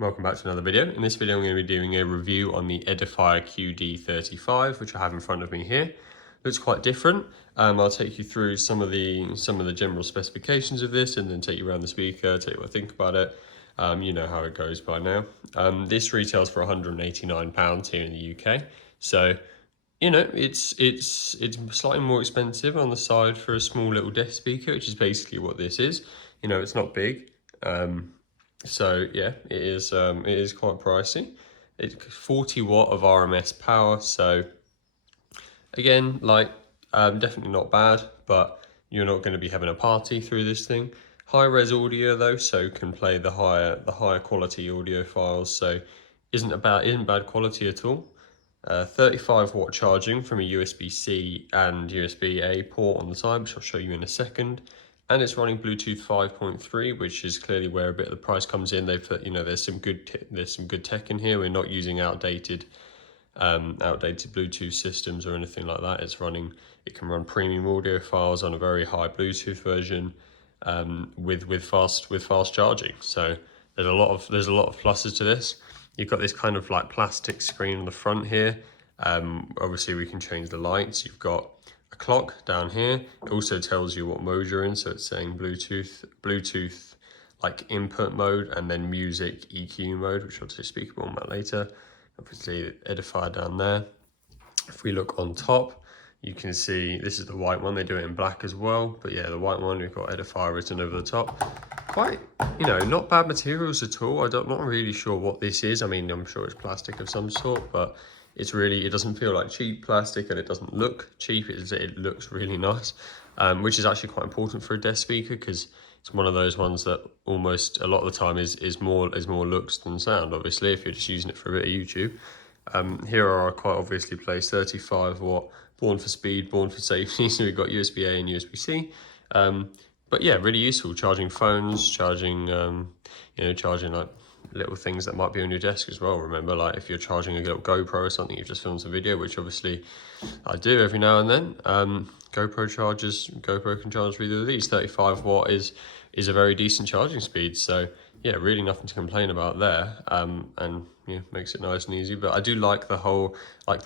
Welcome back to another video. In this video I'm going to be doing a review on the Edifier QD35, which I have in front of me here. Looks quite different. I'll take you through some of the general specifications of this and then take you around the speaker, tell you what I think about it. You know how it goes by now. This retails for £189 here in the UK. So, you know, it's slightly more expensive on the side for a small little desk speaker, which is basically what this is. You know, it's not big. So yeah, it is quite pricey. It's 40 watt of RMS power, so again, like definitely not bad, but you're not going to be having a party through this thing. High res audio though, so can play the higher quality audio files, so isn't bad quality at all. 35 watt charging from a USB-C and USB-A port on the side, which I'll show you in a second. And it's running Bluetooth 5.3, which is clearly where a bit of the price comes in. They've put, you know, there's some good tech in here. We're not using outdated Bluetooth systems or anything like that. It can run premium audio files on a very high Bluetooth version, with fast charging. So there's a lot of pluses to this. You've got this kind of like plastic screen on the front here. Obviously we can change the lights. You've got a clock down here. It also tells you what mode you're in, so it's saying Bluetooth like input mode, and then music EQ mode, which I'll speak more about later. Obviously Edifier down there. If we look on top, you can see this is the white one. They do it in black as well, but yeah, the white one, we've got Edifier written over the top. Quite, you know, not bad materials at all. Not really sure what this is. I mean, I'm sure it's plastic of some sort, but it doesn't feel like cheap plastic, and it doesn't look cheap. It looks really nice, which is actually quite important for a desk speaker, because it's one of those ones that almost a lot of the time is more looks than sound, obviously, if you're just using it for a bit of YouTube. Here are quite obviously placed 35 watt, born for speed, born for safety. So we've got USB-A and USB-C. But yeah, really useful, charging phones, charging like little things that might be on your desk as well. Remember, like if you're charging a little GoPro or something, you've just filmed some video, which obviously I do every now and then. GoPro can charge with either of these. 35 watt is a very decent charging speed. So yeah, really nothing to complain about there. And yeah, makes it nice and easy. But I do like the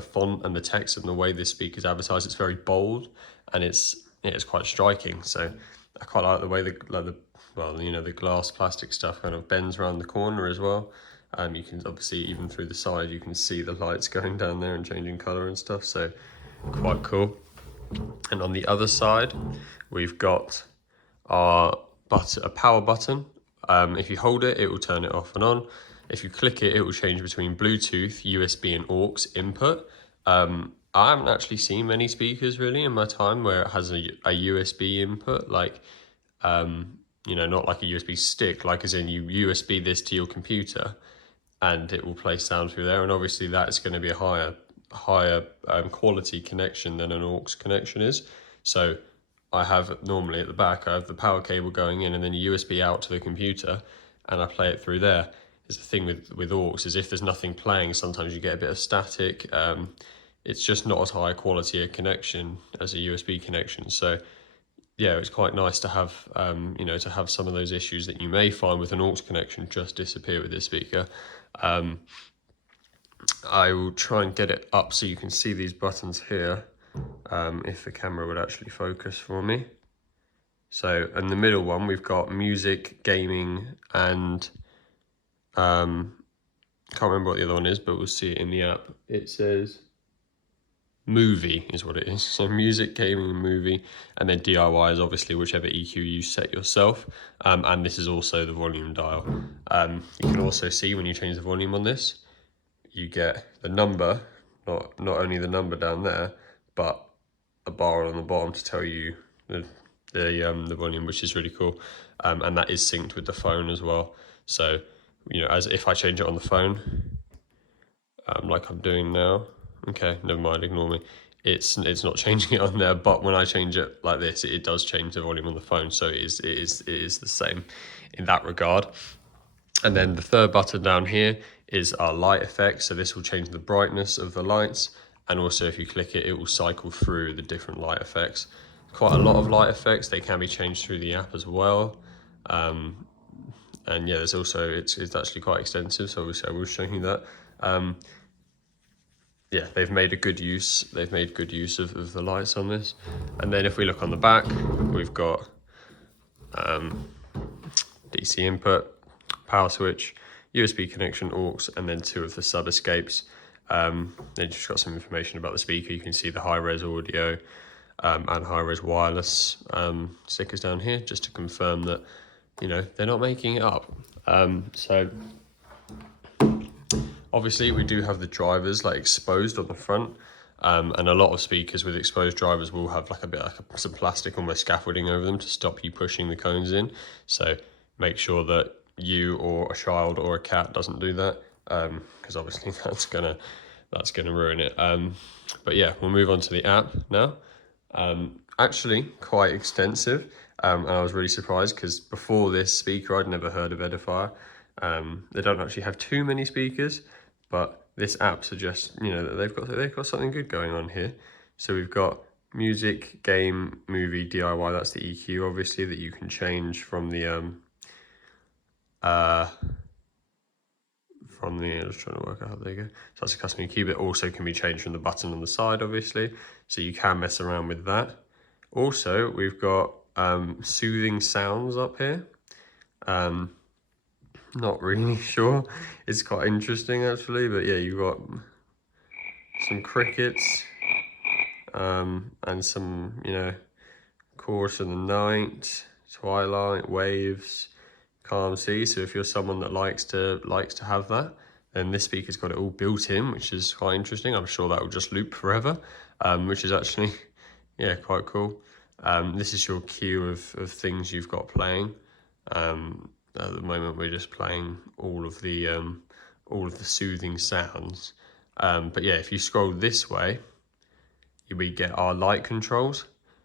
font and the text and the way this speaker is advertised. It's very bold, and it's quite striking. So I quite like the way the glass plastic stuff kind of bends around the corner as well. You can obviously, even through the side, you can see the lights going down there and changing color and stuff. So quite cool. And on the other side, we've got a power button. If you hold it, it will turn it off and on. If you click it, it will change between Bluetooth, USB and aux input. I haven't actually seen many speakers really in my time where it has a USB input, like, you know, not like a USB stick, like as in you USB this to your computer and it will play sound through there. And obviously that's going to be a higher quality connection than an aux connection is. So I have normally at the back, I have the power cable going in and then a USB out to the computer, and I play it through there. There's the thing with aux is if there's nothing playing, sometimes you get a bit of static. It's just not as high quality a connection as a USB connection. So yeah, it's quite nice to have, you know, to have some of those issues that you may find with an aux connection just disappear with this speaker. I will try and get it up so you can see these buttons here, if the camera would actually focus for me. So in the middle one, we've got music, gaming, and can't remember what the other one is, but we'll see it in the app. It says movie is what it is. So music, gaming, and movie, and then DIY is obviously whichever EQ you set yourself. And this is also the volume dial. You can also see when you change the volume on this, you get the number, not only the number down there, but a bar on the bottom to tell you the volume, which is really cool. And that is synced with the phone as well. So, you know, as if I change it on the phone, like I'm doing now. Okay, never mind, ignore me. It's not changing it on there, but when I change it like this, it does change the volume on the phone. So it is the same in that regard. And then the third button down here is our light effects. So this will change the brightness of the lights. And also if you click it, it will cycle through the different light effects. Quite a lot of light effects. They can be changed through the app as well. And yeah, there's also, it's actually quite extensive, so obviously I will show you that. Yeah, they've made a good use. They've made good use of the lights on this. And then if we look on the back, we've got DC input, power switch, USB connection, aux, and then 2 of the sub escapes. Then just got some information about the speaker. You can see the high-res audio and high-res wireless stickers down here, just to confirm that, you know, they're not making it up. So obviously we do have the drivers like exposed on the front, and a lot of speakers with exposed drivers will have like a bit like some plastic, almost scaffolding over them to stop you pushing the cones in. So make sure that you or a child or a cat doesn't do that, because obviously that's gonna ruin it. But yeah, we'll move on to the app now. Actually quite extensive, and I was really surprised because before this speaker I'd never heard of Edifier. They don't actually have too many speakers, but this app suggests, you know, that they've got something good going on here. So we've got music, game, movie, DIY. That's the EQ, obviously, that you can change from the I'm just trying to work out how they go. So that's a custom EQ, but also can be changed from the button on the side, obviously. So you can mess around with that. Also, we've got soothing sounds up here. Not really sure. It's quite interesting actually, but yeah, you've got some crickets, and some, you know, chorus of the night, twilight, waves, calm sea. So if you're someone that likes to have that, then this speaker's got it all built in, which is quite interesting. I'm sure that will just loop forever, which is actually, yeah, quite cool. This is your queue of things you've got playing. At the moment we're just playing all of the soothing sounds. But yeah, if you scroll this way, we get our light controls.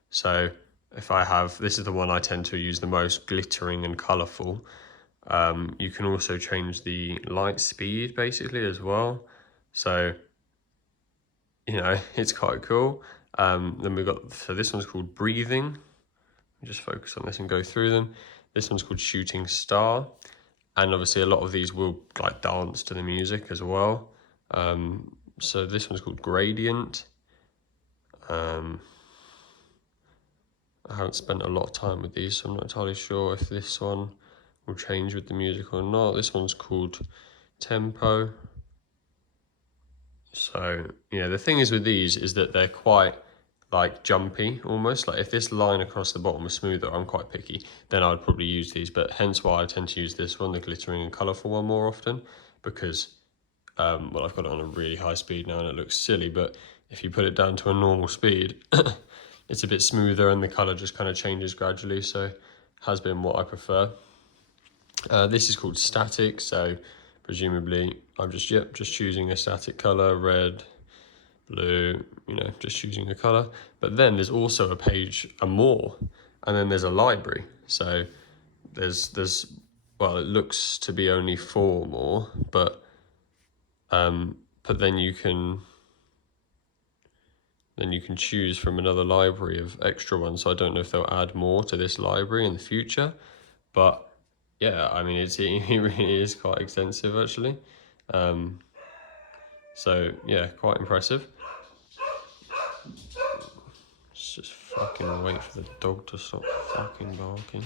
So if I have, this is the one I tend to use the most, glittering and colourful. You can also change the light speed basically as well. So, you know, it's quite cool. Then we've got, so this one's called breathing. Just focus on this and go through them. This one's called Shooting Star, and obviously a lot of these will like dance to the music as well. So this one's called Gradient. I haven't spent a lot of time with these, so I'm not entirely sure if this one will change with the music or not. This one's called Tempo. So yeah, the thing is with these is that they're quite like jumpy almost. Like if this line across the bottom was smoother, I'm quite picky, then I'd probably use these, but hence why I tend to use this one, the glittering and colourful one, more often, because well, I've got it on a really high speed now and it looks silly, but if you put it down to a normal speed it's a bit smoother and the colour just kind of changes gradually, so has been what I prefer. This is called Static, so presumably I'm just choosing a static colour, red, blue, you know, just choosing a color. But then there's also a page, a more, and then there's a library. So there's well, it looks to be only 4 more, but then you can choose from another library of extra ones. So I don't know if they'll add more to this library in the future, but yeah, I mean, it really is quite extensive actually. So yeah, quite impressive. Let's just fucking wait for the dog to stop fucking barking.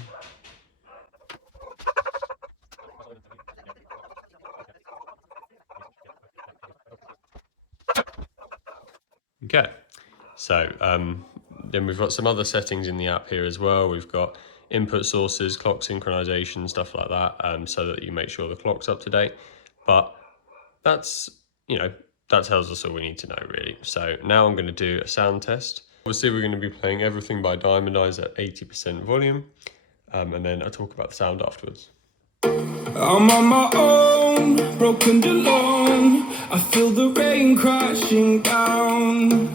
Okay, so then we've got some other settings in the app here as well. We've got input sources, clock synchronization, stuff like that, so that you make sure the clock's up to date. But that's, you know, that tells us all we need to know really. So now I'm going to do a sound test. Obviously we're going to be playing Everything by Diamond Eyes at 80% volume, and then I'll talk about the sound afterwards. I'm on my own, broken alone. I feel the rain crashing down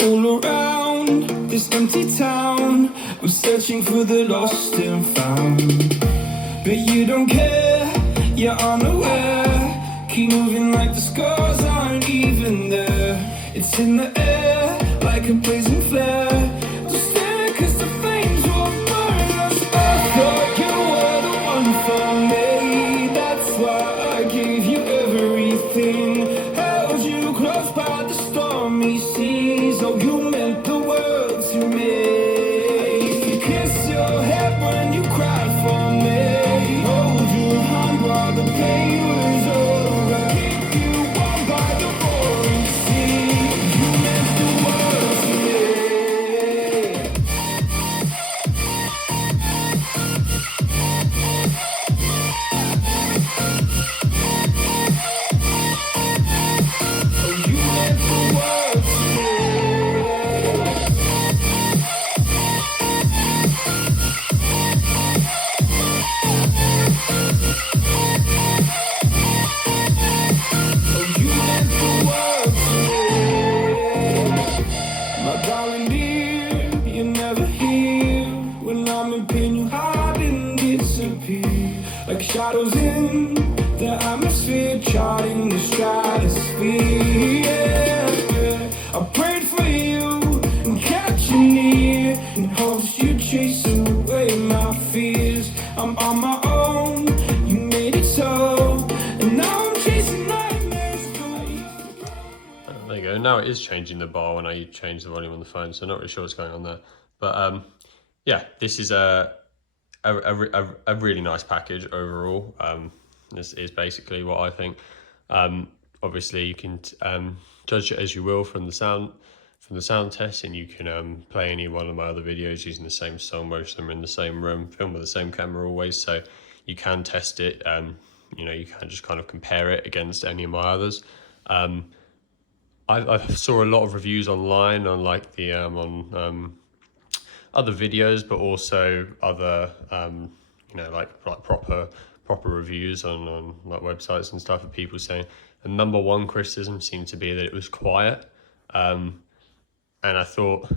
all around this empty town. I'm searching for the lost and found, but you don't care, you're unaware. Keep moving like the scars aren't even there. It's in the air like a blazing flare. Don't stare 'cause the flames will burn us. I thought you were the one for me. like shadows in the atmosphere, charting the stratosphere. Yeah. I prayed for you and kept you near in hopes you chase away my fears. I'm on my own, you made it so, and now I'm chasing nightmares. There you go. Now it is changing the bar when I change the volume on the phone, so I'm not really sure what's going on there. But yeah, this is a really nice package overall. This is basically what I think. Obviously, you can judge it as you will from the sound test, and you can play any one of my other videos using the same song. Most of them are in the same room, film with the same camera always, so you can test it. You can just kind of compare it against any of my others. I saw a lot of reviews online on like the other videos, but also other like proper reviews on like websites and stuff of people saying the number one criticism seemed to be that it was quiet. And I thought,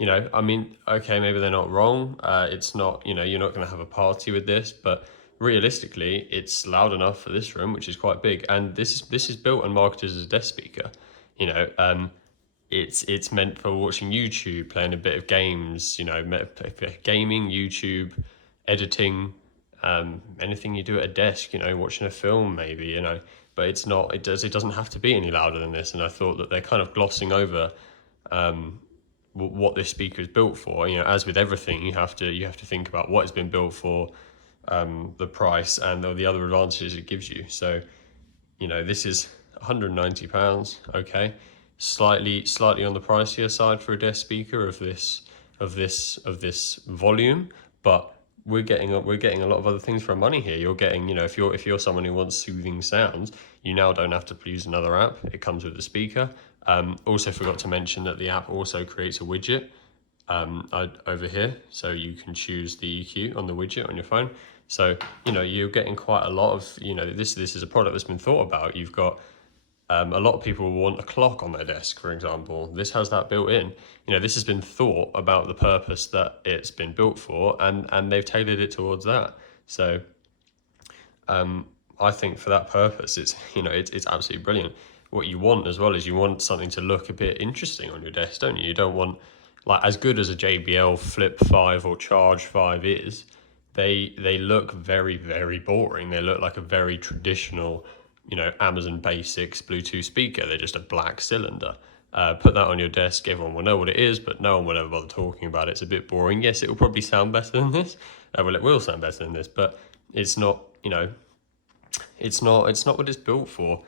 I mean, okay, maybe they're not wrong. It's not, you're not going to have a party with this, but realistically, it's loud enough for this room, which is quite big. And this is built and marketed as a desk speaker. It's meant for watching YouTube, playing a bit of games, gaming, YouTube, editing, anything you do at a desk, watching a film maybe, but it's not, it doesn't have to be any louder than this. And I thought that they're kind of glossing over what this speaker is built for. As with everything, you have to think about what it's been built for, the price and the other advantages it gives you. So, this is £190. Okay, slightly on the pricier side for a desk speaker of this volume, but we're getting a lot of other things for our money here. You're getting, if you're someone who wants soothing sounds, you now don't have to use another app. It comes with the speaker. Also forgot to mention that the app also creates a widget over here, so you can choose the EQ on the widget on your phone. So you're getting quite a lot of this is a product that's been thought about. You've got a lot of people want a clock on their desk, for example. This has that built in. This has been thought about the purpose that it's been built for, and they've tailored it towards that. So I think for that purpose, it's absolutely brilliant. What you want as well is you want something to look a bit interesting on your desk, don't you? You don't want, like, as good as a JBL Flip 5 or Charge 5 is, they look very, very boring. They look like a very traditional, Amazon Basics Bluetooth speaker. They're just a black cylinder. Put that on your desk, everyone will know what it is, but no one will ever bother talking about it. It's a bit boring. Yes, it will probably sound better than this. Well, it will sound better than this, but it's not, it's not what it's built for.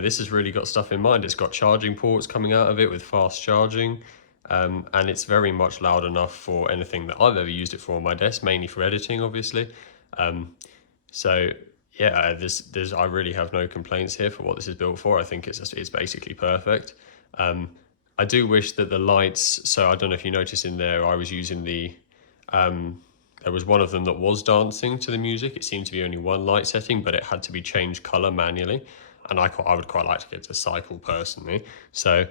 This has really got stuff in mind. It's got charging ports coming out of it with fast charging. And it's very much loud enough for anything that I've ever used it for on my desk, mainly for editing, obviously. So yeah, I really have no complaints here for what this is built for. I think it's basically perfect. I do wish that the lights. So I don't know if you noticed in there, I was using the. There was one of them that was dancing to the music. It seemed to be only one light setting, but it had to be changed color manually, and I would quite like to get to cycle personally. So.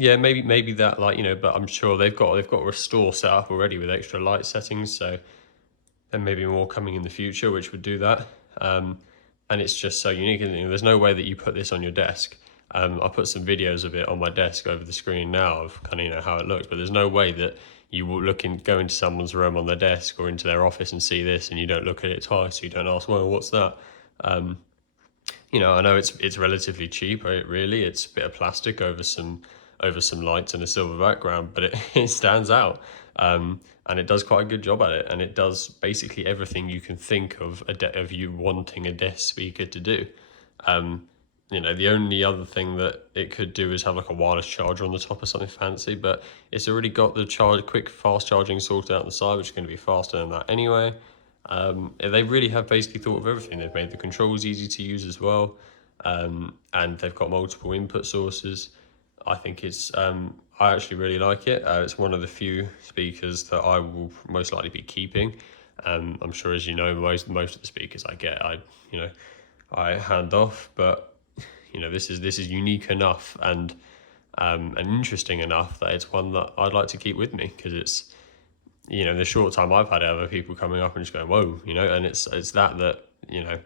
Yeah, maybe that, but I'm sure they've got a restore set up already with extra light settings, so there may be more coming in the future which would do that. And it's just so unique, and there's no way that you put this on your desk. I'll put some videos of it on my desk over the screen now of kind of how it looks, but there's no way that you will go into someone's room on their desk or into their office and see this and you don't look at it twice, you don't ask, well, what's that? I know it's relatively cheap, really. It's a bit of plastic over some lights and a silver background, but it stands out, and it does quite a good job at it, and it does basically everything you can think of of you wanting a desk speaker to do. The only other thing that it could do is have like a wireless charger on the top or something fancy, but it's already got the quick fast charging sorted out on the side, which is going to be faster than that anyway. They really have basically thought of everything. They've made the controls easy to use as well, and they've got multiple input sources. I think I actually really like it. It's one of the few speakers that I will most likely be keeping. I'm sure, as you know, most of the speakers I get, I hand off, but this is unique enough and interesting enough that it's one that I'd like to keep with me, because you know, the short time I've had it, other people coming up and just going, whoa, you know, and it's that, you know,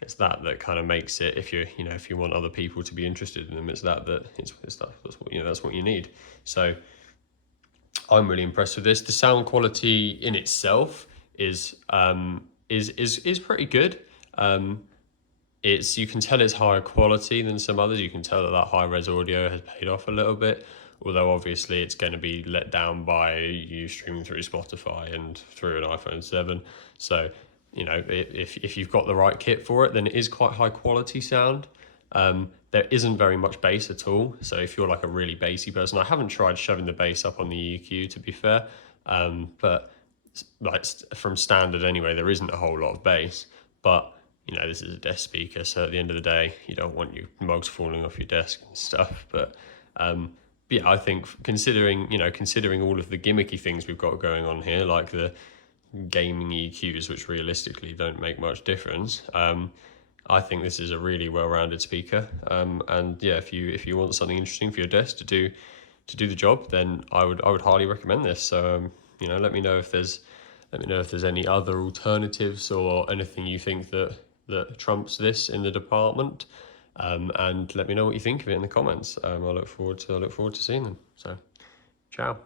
it's that kind of makes it, if you know, if you want other people to be interested in them, it's that's what, you know, that's what you need. So I'm really impressed with this. The sound quality in itself is pretty good. You can tell it's higher quality than some others. You can tell that high res audio has paid off a little bit, although obviously it's going to be let down by you streaming through Spotify and through an iPhone 7. So, you know, if you've got the right kit for it, then it is quite high quality sound. There isn't very much bass at all. So if you're like a really bassy person, I haven't tried shoving the bass up on the EQ, to be fair, but like from standard anyway, there isn't a whole lot of bass. But you know, this is a desk speaker, so at the end of the day, you don't want your mugs falling off your desk and stuff. But yeah, I think considering all of the gimmicky things we've got going on here, like the gaming EQs, which realistically don't make much difference, I think this is a really well-rounded speaker. And yeah, if you want something interesting for your desk to do the job, then I would highly recommend this. So you know, let me know if there's any other alternatives or anything you think that trumps this in the department, and let me know what you think of it in the comments. I look forward to seeing them. So, ciao.